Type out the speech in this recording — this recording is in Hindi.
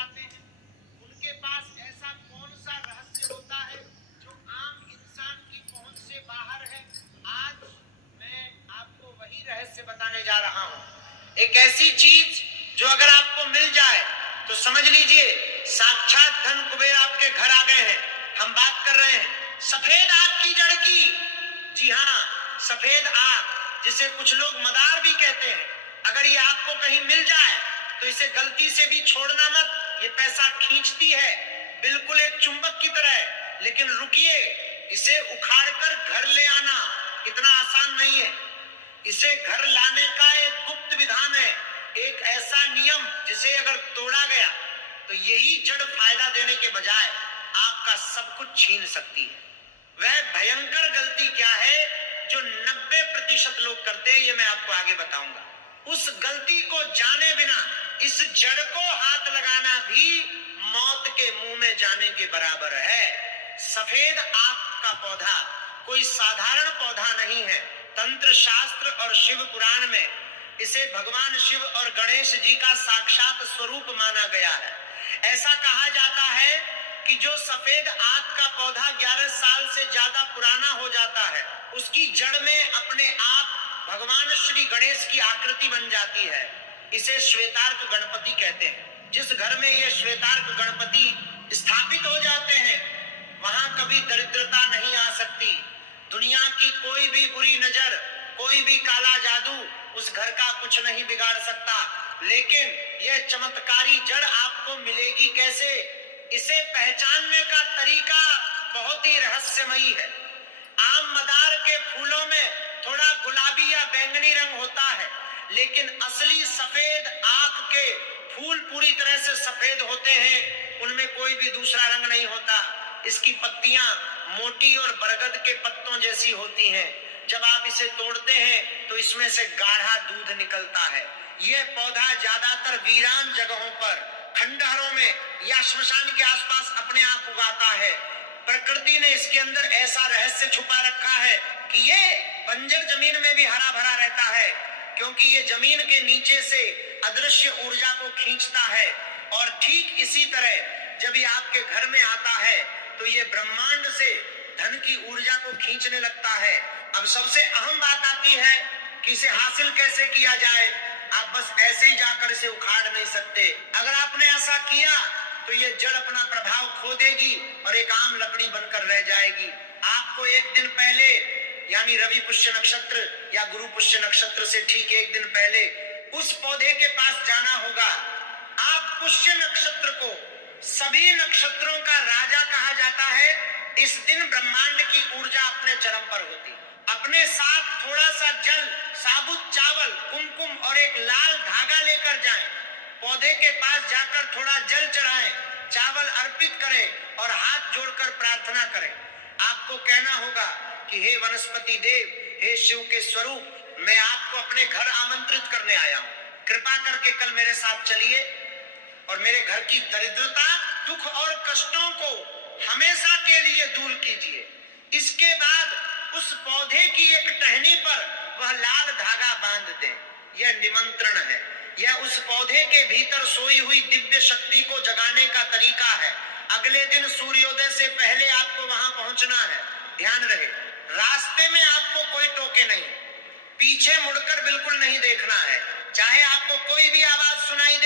जाते हैं। उनके पास ऐसा कौन सा रहस्य होता है जो आम इंसान की पहुंच से बाहर है। आज मैं आपको वही रहस्य बताने जा रहा हूं। एक ऐसी चीज जो अगर आपको मिल जाए तो समझ लीजिए साक्षात धन कुबेर आपके घर आ गए हैं। हम बात कर रहे हैं सफेद आग की जड़ की। जी हाँ, सफेद आग, जिसे कुछ लोग मदार भी कहते हैं। अगर ये आपको कहीं मिल जाए तो इसे गलती से भी छोड़ना मत। ये पैसा खींचती है, बिल्कुल एक चुंबक की तरह। लेकिन रुकिए, इसे उखाड़कर घर ले आना इतना आसान नहीं है। इसे घर लाने का एक गुप्त विधान है, एक ऐसा नियम जिसे अगर तोड़ा गया तो यही जड़ फायदा देने के बजाय आपका सब कुछ छीन सकती है। वह भयंकर गलती क्या है जो 90% लोग करते हैं, ये मैं आपको आगे बताऊंगा। उस गलती को जाने बिना इस जड़ को हाथ लगाना भी मौत के मुंह में जाने के बराबर है। सफेद आग का पौधा कोई साधारण पौधा नहीं है। तंत्र शास्त्र और शिव पुराण में इसे भगवान शिव और गणेश जी का साक्षात स्वरूप माना गया है। ऐसा कहा जाता है कि जो सफेद आग का पौधा 11 साल से ज्यादा पुराना हो जाता है, उसकी जड़ में अपने आप भगवान श्री गणेश की आकृति बन जाती है। इसे श्वेतार्क गणपति कहते हैं। जिस घर में ये श्वेतार्क गणपति स्थापित हो जाते हैं वहां कभी दरिद्रता नहीं आ सकती। दुनिया की कोई भी बुरी नजर, कोई भी काला जादू उस घर का कुछ नहीं बिगाड़ सकता। लेकिन यह चमत्कारी जड़ आपको मिलेगी कैसे? इसे पहचानने का तरीका बहुत ही रहस्यमयी है। आम मदार के फूलों में थोड़ा गुलाबी या बैंगनी रंग होता है, लेकिन असली सफेद आग के फूल पूरी तरह से सफेद होते हैं। उनमें कोई भी दूसरा रंग नहीं होता। इसकी पत्तियां मोटी और बरगद के पत्तों जैसी होती हैं। जब आप इसे तोड़ते हैं तो इसमें से गाढ़ा दूध निकलता है। यह पौधा ज्यादातर वीरान जगहों पर, खंडहरों में या श्मशान के आसपास अपने आप उगाता है। प्रकृति ने इसके अंदर ऐसा रहस्य छुपा रखा है कि ये बंजर जमीन में भी हरा भरा रहता है, क्योंकि ये जमीन के नीचे से अदृश्य ऊर्जा को खींचता है। और ठीक इसी तरह जब ये आपके घर में आता है तो ये ब्रह्मांड से धन की ऊर्जा को खींचने लगता है। अब सबसे अहम बात आती है कि इसे हासिल कैसे किया जाए। आप बस ऐसे ही जाकर इसे उखाड़ नहीं सकते। अगर आपने ऐसा किया तो ये जड़ अपना प्रभाव खो देगी और एक आम लकड़ी बनकर रह जाएगी। आपको एक दिन पहले, यानी रवि पुष्य नक्षत्र या गुरु पुष्य नक्षत्र से ठीक एक दिन पहले उस पौधे के पास जाना होगा। आप पुष्य नक्षत्र को सभी नक्षत्रों का राजा कहा जाता है। इस दिन ब्रह्मांड की ऊर्जा अपने चरम पर होती। अपने साथ थोड़ा सा जल, साबुत चावल, कुमकुम और एक लाल धागा लेकर जाएं। पौधे के पास जाकर थोड़ा जल चढ़ाएं, चावल अर्पित करें और हाथ जोड़कर प्रार्थना करें। आपको कहना होगा कि हे वनस्पति देव, हे शिव के स्वरूप, मैं आपको अपने घर आमंत्रित करने आया हूं। कृपा करके कल मेरे साथ चलिए और मेरे घर की दरिद्रता, दुख और कष्टों को हमेशा के लिए दूर कीजिए। इसके बाद उस पौधे की एक टहनी पर वह लाल धागा बांध दें। यह निमंत्रण है। यह उस पौधे के भीतर सोई हुई दिव्य शक्ति को जगाने का तरीका है। अगले दिन सूर्योदय से पहले आपको वहां पहुंचना है। ध्यान रहे, रास्ते में आपको कोई टोके नहीं, पीछे मुड़कर बिल्कुल नहीं देखना है। चाहे आपको कोई भी आवाज सुनाई